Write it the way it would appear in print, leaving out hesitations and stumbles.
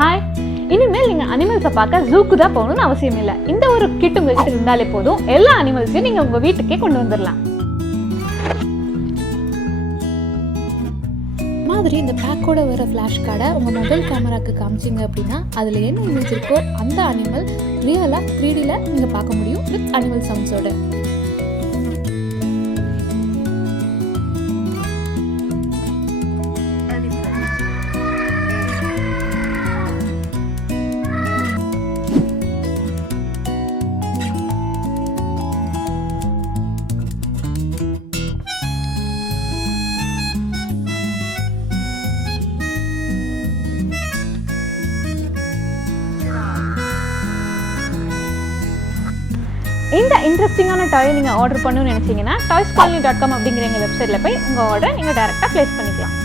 ஹாய், இனிமேல் நீங்கள் அனிமல்ஸை பார்க்க ஜூக்கு தான் போகணும்னு அவசியம் இல்லை. இந்த ஒரு கிட் உங்கள்கிட்ட இருந்தாலே போதும், எல்லா அனிமல்ஸையும் நீங்கள் உங்கள் வீட்டுக்கே கொண்டு வந்துடலாம். மாதிரி இந்த பேக்கோட வர ஃப்ளாஷ் கார்டை உங்கள் மொபைல் கேமராவுக்கு காமிச்சிங்க அப்படின்னா அதில் என்ன இமேஜ் இருக்கோ அந்த அனிமல் ரியலாக 3Dயில் நீங்கள் பார்க்க முடியும் வித் அனிமல் சவுண்ட்ஸோட. இந்த இன்ட்ரெஸ்டிங்கான டாய் நீங்கள் ஆர்டர் பண்ணணும்னு நினச்சிங்கன்னா toyscolony.com அப்படிங்கிற எங்கள் வெப்சைட்டில் போய் உங்கள் ஆர்டரை நீங்கள் டேரெக்டாக ப்ளேஸ் பண்ணிக்கலாம்.